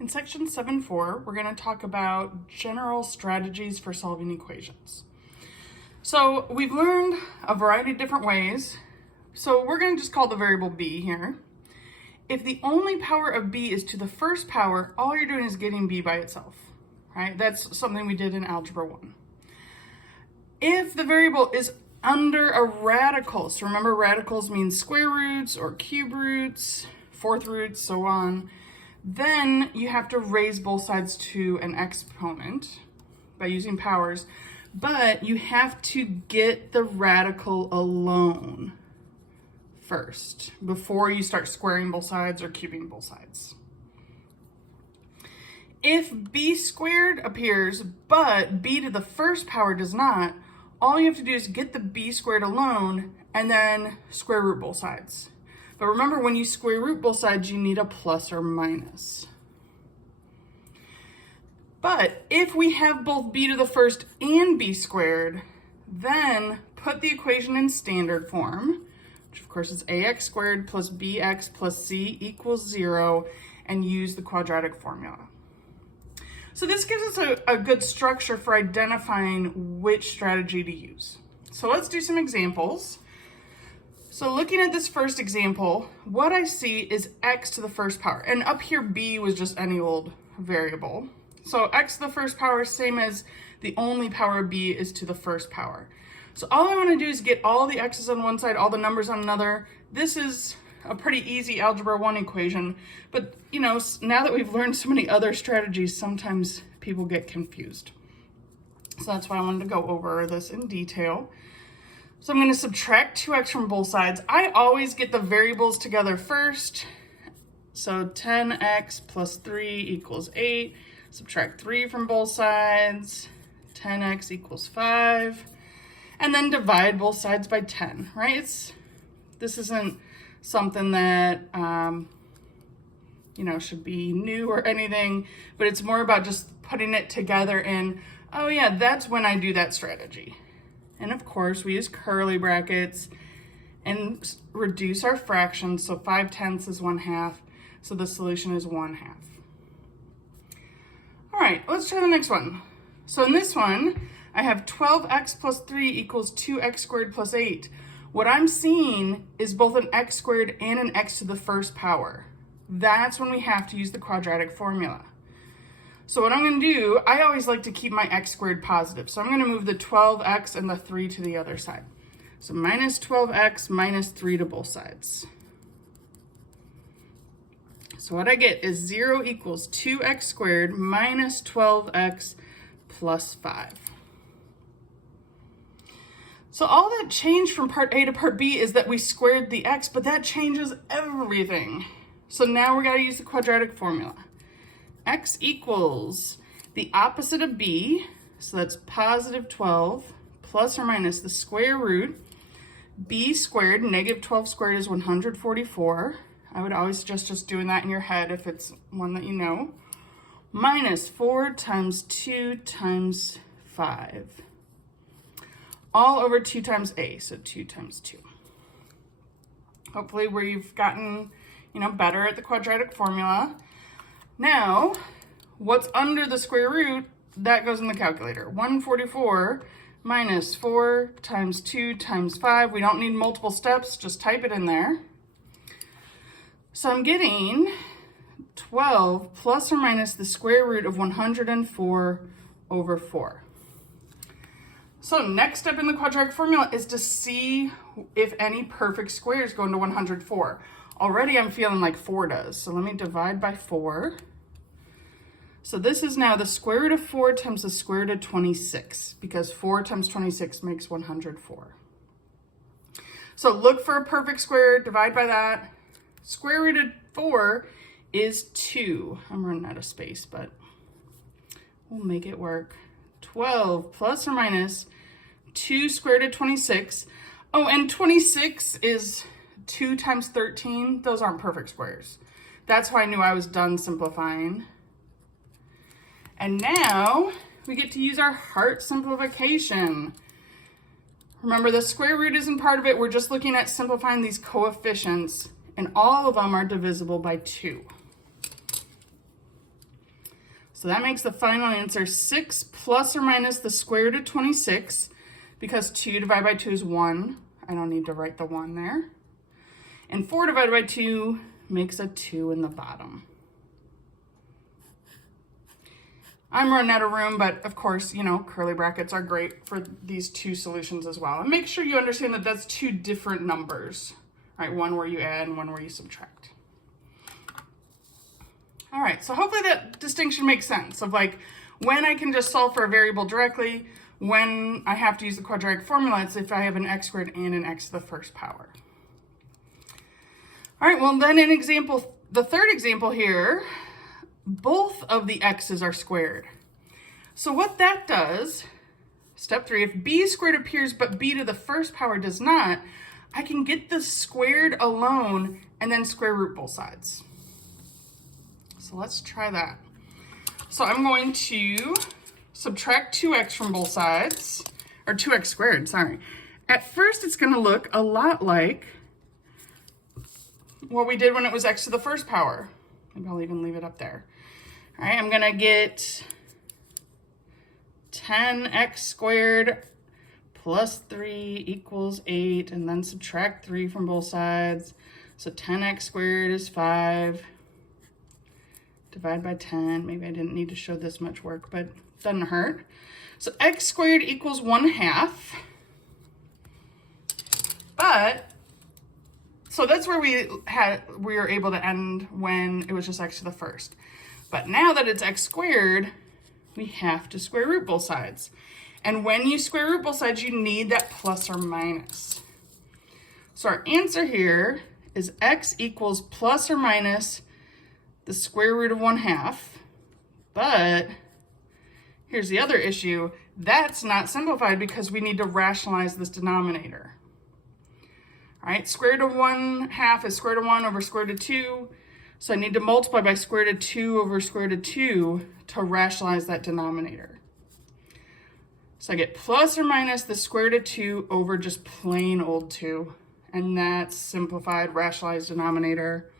In section 7.4, we're going to talk about general strategies for solving equations. So we've learned a variety of different ways. So we're going to just call the variable b here. If the only power of b is to the first power, all you're doing is getting b by itself, right? That's something we did in Algebra 1. If the variable is under a radical, so remember radicals mean square roots or cube roots, fourth roots, so on, then you have to raise both sides to an exponent by using powers, but you have to get the radical alone first before you start squaring both sides or cubing both sides. If b squared appears, but b to the first power does not, all you have to do is get the b squared alone and then square root both sides. But remember, when you square root both sides, you need a plus or minus. But if we have both b to the first and b squared, then put the equation in standard form, which of course is ax squared plus bx plus c equals 0, and use the quadratic formula. So this gives us a good structure for identifying which strategy to use. So let's do some examples. So looking at this first example, what I see is x to the first power. And up here, b was just any old variable. So x to the first power, same as the only power of b is to the first power. So all I want to do is get all the x's on one side, all the numbers on another. This is a pretty easy Algebra 1 equation. But, you know, now that we've learned so many other strategies, sometimes people get confused. So that's why I wanted to go over this in detail. So I'm going to subtract 2x from both sides. I always get the variables together first. So 10x plus 3 equals 8. Subtract 3 from both sides. 10x equals 5. And then divide both sides by 10, right? This isn't something that, should be new or anything, but it's more about just putting it together and, oh yeah, that's when I do that strategy. And of course, we use curly brackets and reduce our fractions. So 5/10 is 1/2. So the solution is 1/2. All right, let's try the next one. So in this one, I have 12x plus 3 equals 2x squared plus 8. What I'm seeing is both an x squared and an x to the first power. That's when we have to use the quadratic formula. So what I'm going to do, I always like to keep my x squared positive. So I'm going to move the 12x and the 3 to the other side. So minus 12x minus 3 to both sides. So what I get is 0 equals 2x squared minus 12x plus 5. So all that changed from part A to part B is that we squared the x, but that changes everything. So now we got to use the quadratic formula. X equals the opposite of b, so that's positive 12, plus or minus the square root. B squared, negative 12 squared is 144. I would always suggest just doing that in your head if it's one that you know. Minus 4 times 2 times 5. All over 2 times a, so 2 times 2. Hopefully we've gotten, better at the quadratic formula. Now, what's under the square root, that goes in the calculator. 144 minus 4 times 2 times 5. We don't need multiple steps, just type it in there. So I'm getting 12 plus or minus the square root of 104 over 4. So next step in the quadratic formula is to see if any perfect squares go into 104. Already I'm feeling like 4 does, so let me divide by 4. So this is now the square root of 4 times the square root of 26, because 4 times 26 makes 104. So look for a perfect square, divide by that. Square root of 4 is 2. I'm running out of space, but we'll make it work. 12 plus or minus 2 square root of 26. Oh, and 26 is 2 times 13. Those aren't perfect squares. That's how I knew I was done simplifying. And now we get to use our heart simplification. Remember, the square root isn't part of it. We're just looking at simplifying these coefficients, and all of them are divisible by 2. So that makes the final answer 6 plus or minus the square root of 26, because 2 divided by 2 is 1. I don't need to write the 1 there. And 4 divided by 2 makes a 2 in the bottom. I'm running out of room, but of course, you know, curly brackets are great for these two solutions as well. And make sure you understand that that's two different numbers, right? One where you add and one where you subtract. All right, so hopefully that distinction makes sense of like when I can just solve for a variable directly, when I have to use the quadratic formula, it's if I have an x squared and an x to the first power. All right, well then in example, the third example here, both of the x's are squared. So what that does, step 3, if b squared appears but b to the first power does not, I can get the squared alone and then square root both sides. So let's try that. So I'm going to subtract 2x from both sides, or 2x squared, sorry. At first it's gonna look a lot like what we did when it was x to the first power. Maybe I'll even leave it up there. All right, I'm gonna get 10x squared plus 3 equals 8, and then subtract 3 from both sides. So 10x squared is 5. Divide by 10. Maybe I didn't need to show this much work, but it doesn't hurt. So x squared equals 1/2. But, so that's where we were able to end when it was just x to the first. But now that it's x squared, we have to square root both sides. And when you square root both sides, you need that plus or minus. So our answer here is x equals plus or minus the square root of 1/2. But here's the other issue. That's not simplified because we need to rationalize this denominator. All right, square root of 1/2 is square root of 1 over square root of 2. So I need to multiply by square root of 2 over square root of 2 to rationalize that denominator. So I get plus or minus the square root of 2 over just plain old 2. And that's simplified rationalized denominator.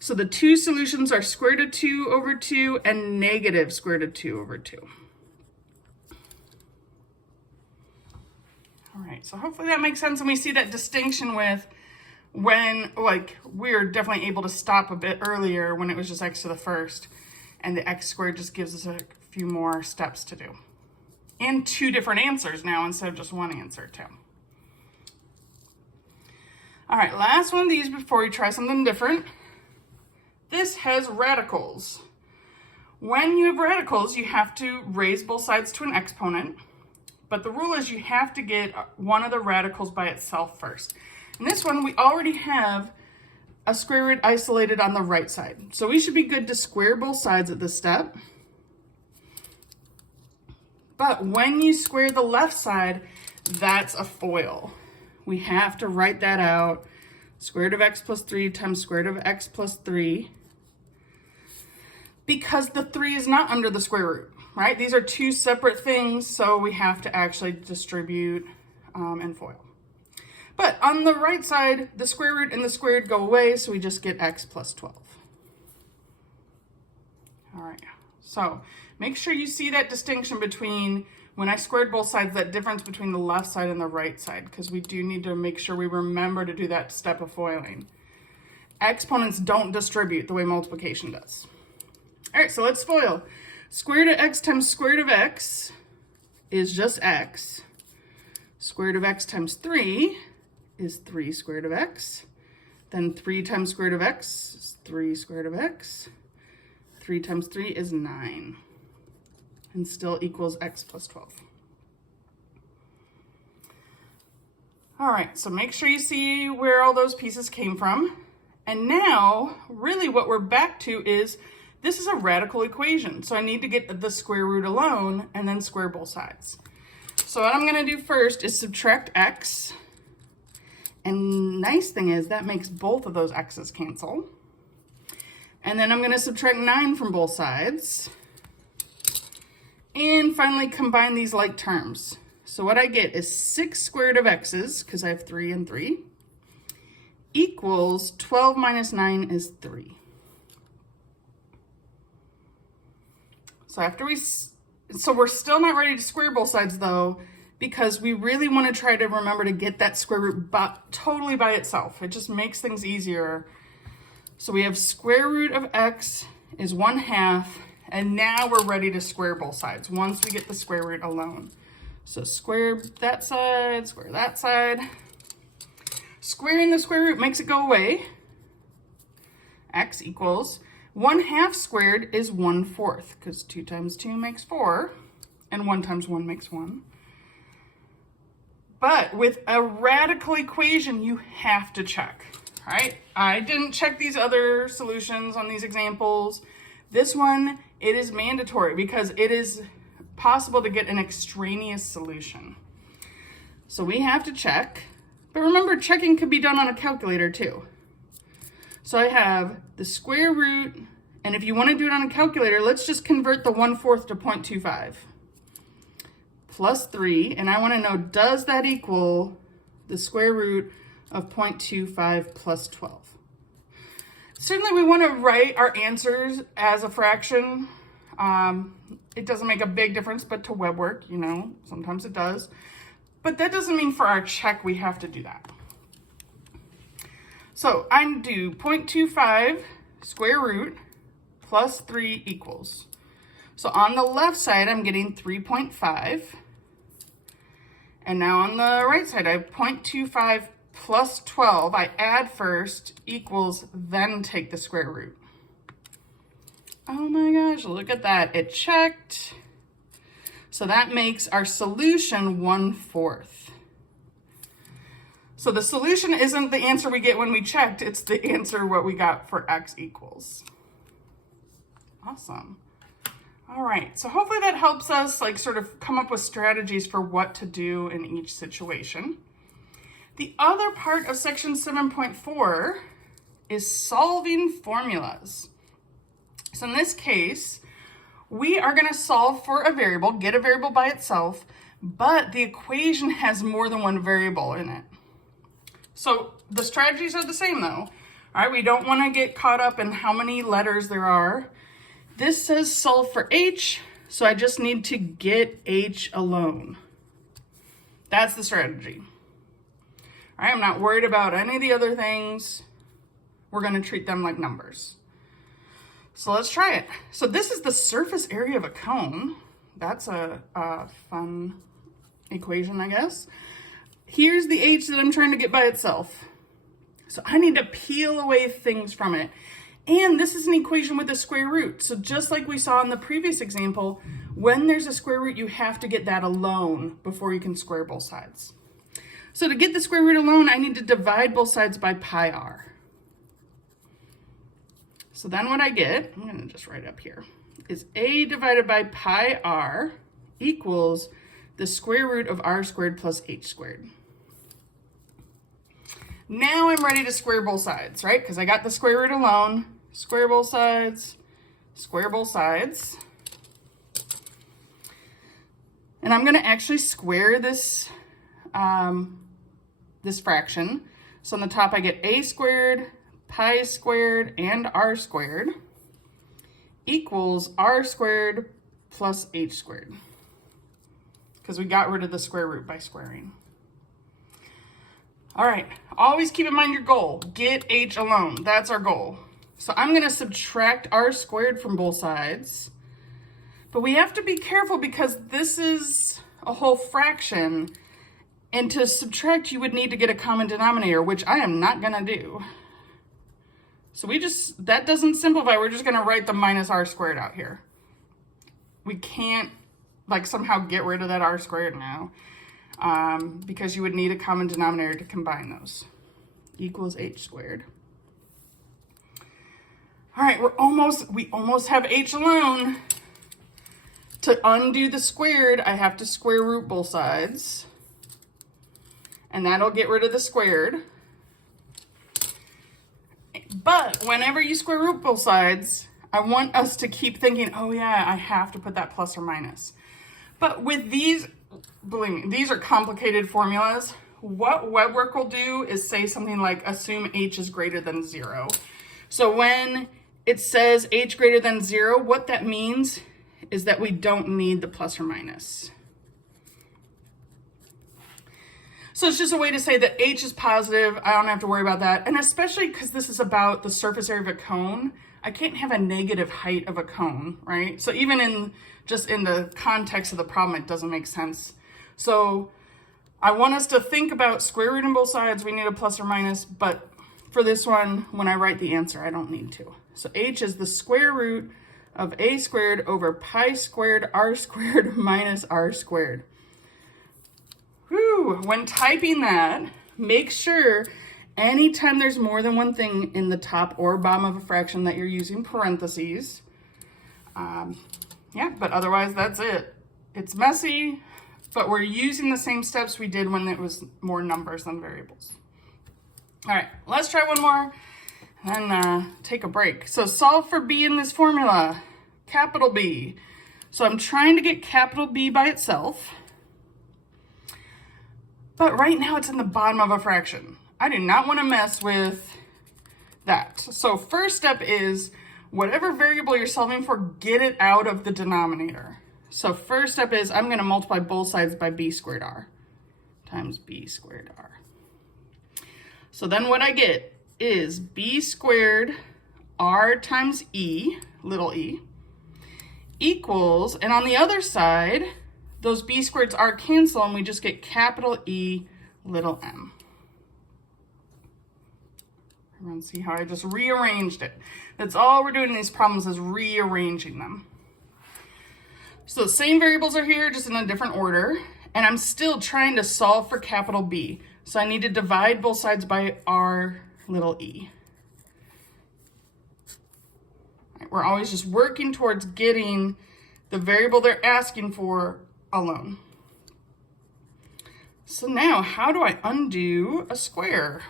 So the two solutions are square root of 2 over 2 and negative square root of 2 over 2. All right, so hopefully that makes sense, and we see that distinction with when, like, we're definitely able to stop a bit earlier when it was just x to the first, and the x squared just gives us a few more steps to do. And two different answers now instead of just one answer too. All right, last one of these before we try something different. This has radicals. When you have radicals, you have to raise both sides to an exponent, but the rule is you have to get one of the radicals by itself first. In this one, we already have a square root isolated on the right side. So we should be good to square both sides at this step. But when you square the left side, that's a FOIL. We have to write that out. Square root of x plus 3 times square root of x plus 3. Because the 3 is not under the square root, right? These are two separate things, so we have to actually distribute and FOIL. But on the right side, the square root and the squared go away, so we just get x plus 12. All right, so make sure you see that distinction between when I squared both sides, that difference between the left side and the right side, because we do need to make sure we remember to do that step of FOILing. Exponents don't distribute the way multiplication does. All right, so let's FOIL. Square root of x times square root of x is just x. Square root of x times 3 is 3 square root of x. Then 3 times square root of x is 3 square root of x. 3 times 3 is 9. And still equals x plus 12. All right, so make sure you see where all those pieces came from. And now, really what we're back to is, this is a radical equation. So I need to get the square root alone and then square both sides. So what I'm gonna do first is subtract x. And nice thing is that makes both of those x's cancel. And then I'm gonna subtract 9 from both sides. And finally combine these like terms. So what I get is 6 square root of x's, because I have 3 and 3, equals 12 minus 9 is 3. So we're still not ready to square both sides though, because we really want to try to remember to get that square root totally by itself. It just makes things easier. So we have square root of x is 1/2, and now we're ready to square both sides once we get the square root alone. So square that side, square that side. Squaring the square root makes it go away. X equals 1/2 squared is 1/4, because 2 times 2 makes 4, and 1 times 1 makes 1. But with a radical equation, you have to check, right? I didn't check these other solutions on these examples. This one, it is mandatory because it is possible to get an extraneous solution. So we have to check, but remember, checking could be done on a calculator too. So I have the square root, and if you want to do it on a calculator, let's just convert the 1/4 to 0.25. Plus 3, and I want to know, does that equal the square root of 0.25 plus 12? Certainly we want to write our answers as a fraction. It doesn't make a big difference, but to web work, you know, sometimes it does. But that doesn't mean for our check we have to do that. So I do 0.25 square root plus 3 equals. So on the left side, I'm getting 3.5. And now on the right side, I have 0.25 plus 12. I add first, equals, then take the square root. Oh my gosh, look at that. It checked. So that makes our solution 1/4. So the solution isn't the answer we get when we checked, it's the answer what we got for x equals. Awesome. All right, so hopefully that helps us like sort of come up with strategies for what to do in each situation. The other part of section 7.4 is solving formulas. So in this case, we are going to solve for a variable, get a variable by itself, but the equation has more than one variable in it. So the strategies are the same though. All right, we don't want to get caught up in how many letters there are. This says solve for h, so I just need to get h alone. That's the strategy. All right, I'm not worried about any of the other things. We're going to treat them like numbers. So let's try it. So this is the surface area of a cone. That's a fun equation, I guess. Here's the h that I'm trying to get by itself. So I need to peel away things from it. And this is an equation with a square root. So just like we saw in the previous example, when there's a square root, you have to get that alone before you can square both sides. So to get the square root alone, I need to divide both sides by pi r. So then what I get, I'm going to just write up here, is a divided by pi r equals the square root of r squared plus h squared. Now I'm ready to square both sides, right? Because I got the square root alone. Square both sides, square both sides. And I'm going to actually square this, this fraction. So on the top I get a squared, pi squared, and r squared equals r squared plus h squared. Because we got rid of the square root by squaring. All right, always keep in mind your goal. Get h alone, that's our goal. So I'm going to subtract r squared from both sides. But we have to be careful because this is a whole fraction. And to subtract, you would need to get a common denominator, which I am not going to do. So that doesn't simplify. We're just going to write the minus r squared out here. We can't like somehow get rid of that r squared now because you would need a common denominator to combine those. Equals h squared. All right, we almost have h alone. To undo the squared, I have to square root both sides. And that'll get rid of the squared. But whenever you square root both sides, I want us to keep thinking, oh yeah, I have to put that plus or minus. But with these, believe me, these are complicated formulas. What web work will do is say something like assume h is greater than 0. So when it says h greater than 0, what that means is that we don't need the plus or minus. So it's just a way to say that h is positive. I don't have to worry about that. And especially because this is about the surface area of a cone, I can't have a negative height of a cone, right? So even in the context of the problem, it doesn't make sense. So I want us to think about square root on both sides. We need a plus or minus, but for this one, when I write the answer, I don't need to. So h is the square root of a squared over pi squared r squared minus r squared. Whew. When typing that, make sure anytime there's more than one thing in the top or bottom of a fraction that you're using parentheses. Yeah, but otherwise that's it. It's messy, but we're using the same steps we did when it was more numbers than variables. All right, let's try one more and take a break. So solve for b in this formula, capital B. So I'm trying to get capital B by itself, but right now it's in the bottom of a fraction. I do not want to mess with that. So first step is whatever variable you're solving for, get it out of the denominator. So first step is I'm going to multiply both sides by b squared r times b squared r. So then what I get is b squared r times e, little e, equals, and on the other side, those b squareds r cancel and we just get capital E, little m. Everyone see how I just rearranged it? That's all we're doing in these problems is rearranging them. So the same variables are here, just in a different order, and I'm still trying to solve for capital B. So I need to divide both sides by r, little e. Right, we're always just working towards getting the variable they're asking for alone. So now, how do I undo a square?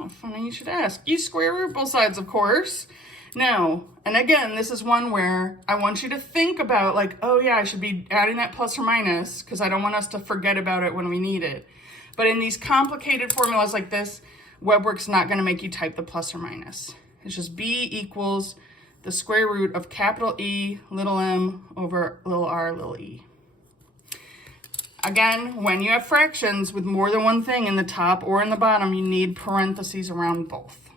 Oh, funny you should ask. You square root both sides, of course. Now, and again, this is one where I want you to think about like, oh yeah, I should be adding that plus or minus because I don't want us to forget about it when we need it. But in these complicated formulas like this, WebWorks not going to make you type the plus or minus. It's just b equals the square root of capital E, little m over little r, little e. Again, when you have fractions with more than one thing in the top or in the bottom, you need parentheses around both.